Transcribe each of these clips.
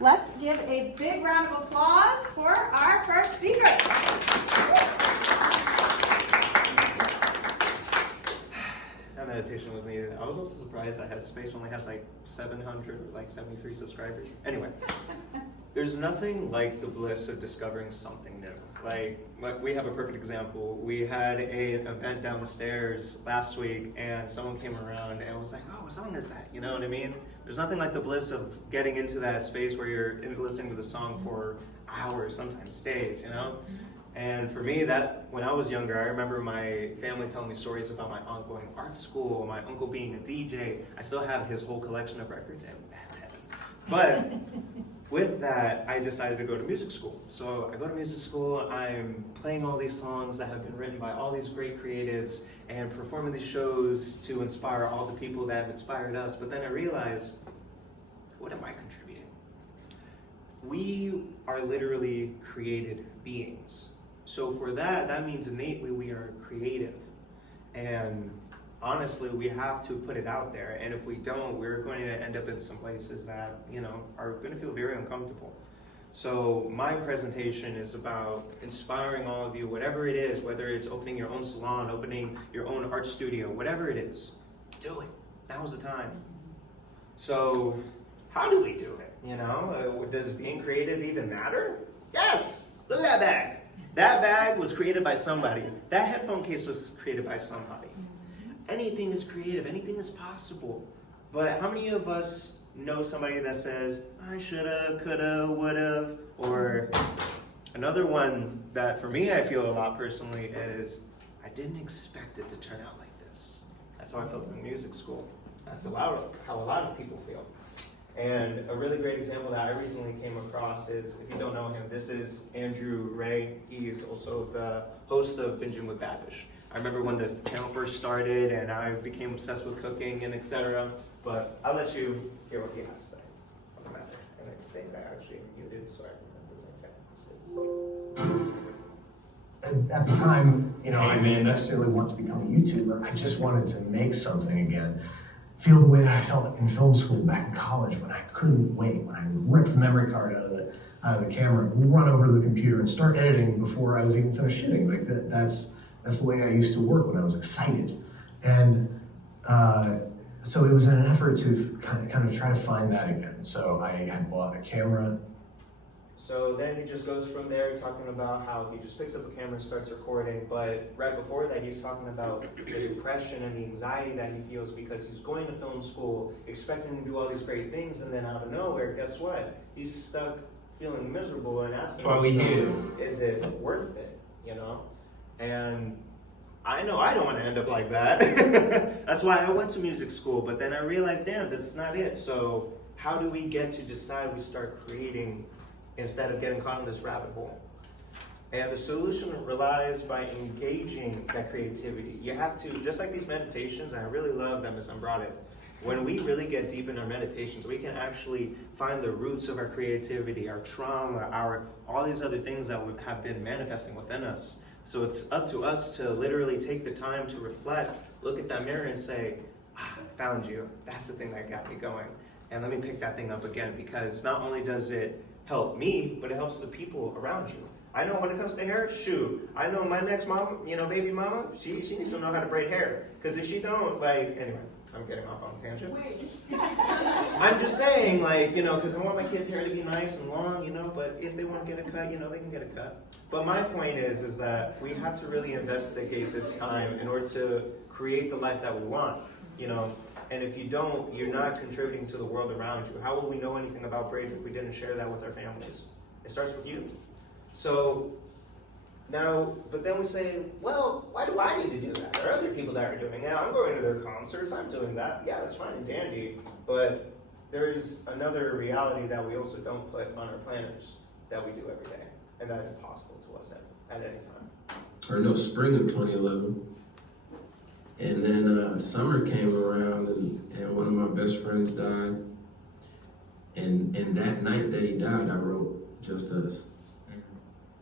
Let's give a big round of applause for our first speaker. That meditation was needed. I was also surprised that Headspace only has like 700 or like 73 subscribers. Anyway, there's nothing like the bliss of discovering something new. Like we have a perfect example. We had an event down the stairs last week and someone came around and was like, oh, what song is that? You know what I mean? There's nothing like the bliss of getting into that space where you're listening to the song for hours, sometimes days, you know? And for me, that when I was younger, I remember my family telling me stories about my aunt going to art school, my uncle being a DJ. I still have his whole collection of records, and that's heavy. But with that, I decided to go to music school. So I go to music school, I'm playing all these songs that have been written by all these great creatives and performing these shows to inspire all the people that have inspired us. But then I realized, what am I contributing? We are literally created beings. So for that means innately we are creative. And honestly, we have to put it out there. And if we don't, we're going to end up in some places that, you know, are going to feel very uncomfortable. So my presentation is about inspiring all of you, whatever it is, whether it's opening your own salon, opening your own art studio, whatever it is, do it. Now's the time. So how do we do it? You know, does being creative even matter? Yes, look at that bag. That bag was created by somebody. That headphone case was created by somebody. Anything is creative, anything is possible. But how many of us know somebody that says, I shoulda, coulda, woulda, or another one that for me I feel a lot personally is, I didn't expect it to turn out like this. That's how I felt in music school. That's how a lot of people feel. And a really great example that I recently came across is, if you don't know him, this is Andrew Ray. He is also the host of Binging with Babish. I remember when the channel first started and I became obsessed with cooking and etc. But I'll let you hear what he has to say on the matter. And I think I actually muted so I remember the exact. At the time, you know, I didn't necessarily want to become a YouTuber. I just wanted to make something again. Feel the way that I felt in film school back in college when I couldn't wait, when I would rip the memory card out of the camera, run over to the computer and start editing before I was even finished shooting. Like that's the way I used to work when I was excited. And so it was in an effort to kind of try to find that again. So I had bought a camera. So then he just goes from there talking about how he just picks up a camera and starts recording, but right before that he's talking about the depression and the anxiety that he feels because he's going to film school, expecting to do all these great things, and then out of nowhere, guess what? He's stuck feeling miserable and asking himself, is it worth it, you know? And I know I don't want to end up like that. That's why I went to music school, but then I realized, damn, this is not it. So how do we get to decide we start creating instead of getting caught in this rabbit hole? And the solution relies by engaging that creativity. You have to, just like these meditations, and I really love that Ms. brought it, when we really get deep in our meditations, we can actually find the roots of our creativity, our trauma, all these other things that have been manifesting within us. So it's up to us to literally take the time to reflect, look at that mirror and say, I found you. That's the thing that got me going. And let me pick that thing up again, because not only does it help me, but it helps the people around you. I know when it comes to hair, shoot, I know my next mom, baby mama, she needs to know how to braid hair. Because if she don't, anyway, I'm getting off on a tangent. I'm just saying, because I want my kids' hair to be nice and long, but if they want to get a cut, they can get a cut. But my point is that we have to really investigate this time in order to create the life that we want, And if you don't, you're not contributing to the world around you. How will we know anything about braids if we didn't share that with our families? It starts with you. So now, but then we say, well, why do I need to do that? There are other people that are doing it. I'm going to their concerts, I'm doing that. Yeah, that's fine and dandy. But there's another reality that we also don't put on our planners that we do every day. And that is possible to us at any time. Or no, spring of 2011. And then summer came around and one of my best friends died. And that night that he died, I wrote Just Us.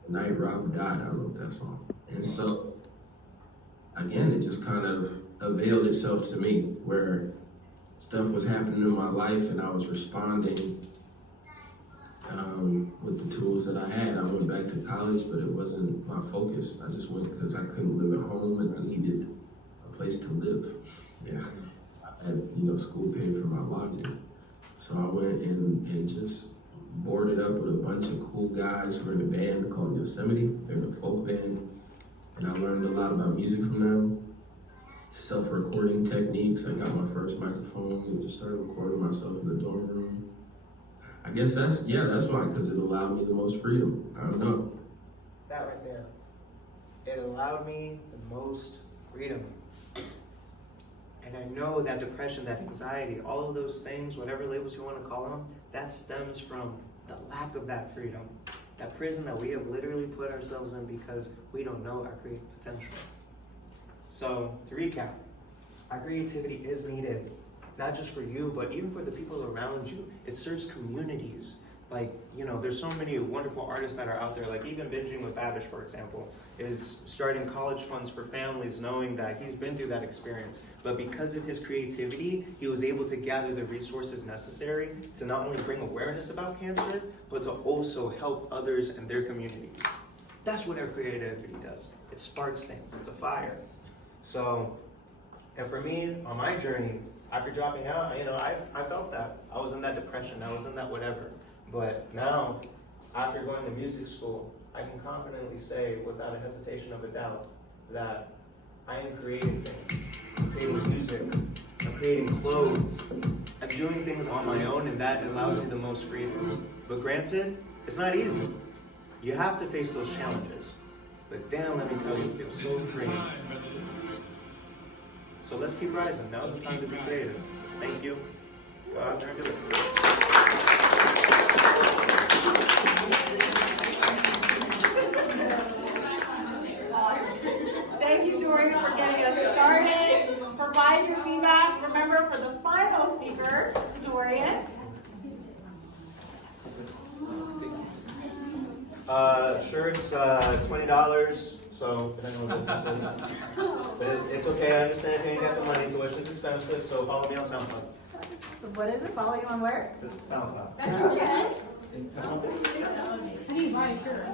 The night Rob died, I wrote that song. And so, again, it just kind of availed itself to me, where stuff was happening in my life and I was responding with the tools that I had. I went back to college, but it wasn't my focus. I just went because I couldn't live at home and I needed a place to live. Yeah, I had, school paid for my lodging. So I went and just boarded up with a bunch of cool guys who were in a band called Yosemite. They're in a folk band. And I learned a lot about music from them. Self-recording techniques. I got my first microphone and just started recording myself in the dorm room. I guess that's why, because it allowed me the most freedom. I don't know. That right there. It allowed me the most freedom. And I know that depression, that anxiety, all of those things, whatever labels you want to call them, that stems from the lack of that freedom. That prison that we have literally put ourselves in because we don't know our creative potential. So, to recap, our creativity is needed. Not just for you, but even for the people around you. It serves communities. Like, there's so many wonderful artists that are out there, like even Binging with Babish, for example, is starting college funds for families knowing that he's been through that experience. But because of his creativity, he was able to gather the resources necessary to not only bring awareness about cancer, but to also help others in their community. That's what our creativity does. It sparks things, it's a fire. So, and for me, on my journey, after dropping out, I felt that. I was in that depression, I was in that whatever. But now, after going to music school, I can confidently say, without a hesitation of a doubt, that I am creating things. I'm creating music, I'm creating clothes, I'm doing things on my own, and that allows me the most freedom. But granted, it's not easy. You have to face those challenges. But damn, let me tell you, it feels so free. So let's keep rising. Now's the time to be creative. Thank you. Go out there and do it. Thank you, Dorian, for getting us started. Provide your feedback. Remember, for the final speaker, Dorian. Shirts, $20. So, if anyone's interested. But it's okay, I understand if you ain't got the money. Tuition's expensive, so follow me on SoundCloud. So what is it? Follow you on where? SoundCloud. That's your business? That's my business. How do you buy a shirt?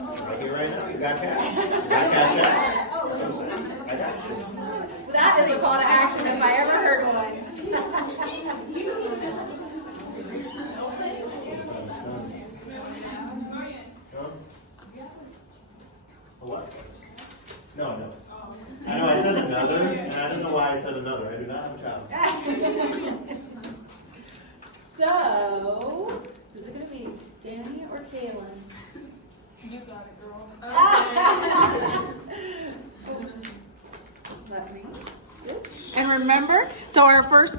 Right here, right now. You got cash. You got cash out. That's what I'm saying. I got you. That is a call to action if I ever heard one. A what? No. I know I said another, and I don't know why I said another. I do not have a child. So, who's it going to be? Danny or Kaylin? You got it, girl. Let me. And remember, so our first